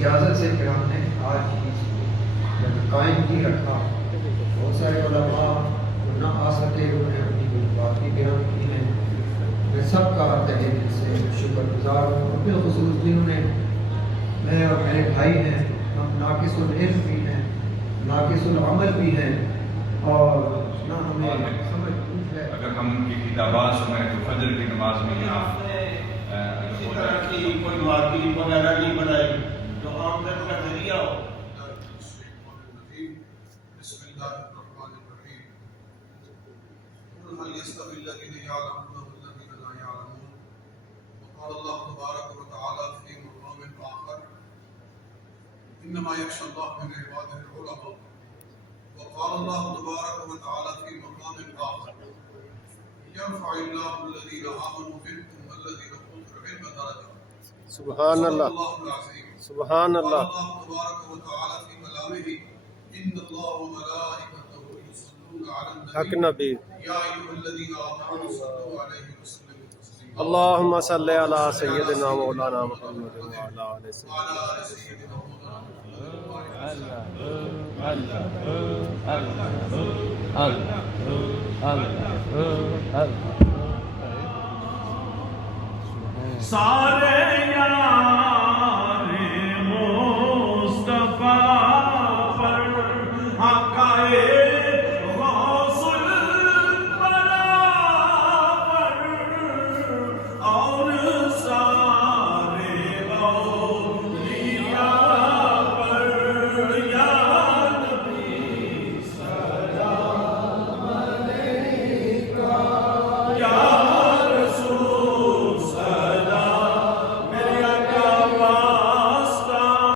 اجازت سے پھر ہم نے آج ہی قائم کی رکھا. بہت سارے علماء نہ آ سکے انہوں نے اپنی بات بھی بیان کی ہیں. میں سب کا تہہ دل سے شکر گزار ہوں. بالخصوص جنہوں نے، میں اور میرے بھائی ہیں، ہم ناقص العلم بھی ہیں، ناقص العمل بھی ہیں، اور نہ ہمیں سمجھ کچھ ہے. اگر ہم ان کی کتابات سنیں تو فجر کی نماز میں یہاں اسی طرح کی کوئی مارکیٹ وغیرہ نہیں بنائی جو آمدن کا ذریعہ ہو. بسم اللہ الرحمن الرحیم. قل هل يستوي الذين يعلمون والذين لا يعلمون. وقال الله تبارك وتعالى في مقام آخر إنما يخشى الله من عباده العلماء. وقال الله تبارك وتعالى في مقام آخر يرفع الله الذين آمنوا منكم والذين أوتوا العلم درجات. سبحان اللہ، سبحان اللہ. قال الله تبارك وتعالى في كلامه إن الله وملائكته يصلون على حق النبي نبی. يا أيها الذين آمنوا صلوا عليه وسلموا تسليما. اللہم صلی علی سیدنا مولانا محمد وعلی آلہ سیدنا. وعلى آل سيدنا مولانا سارے یار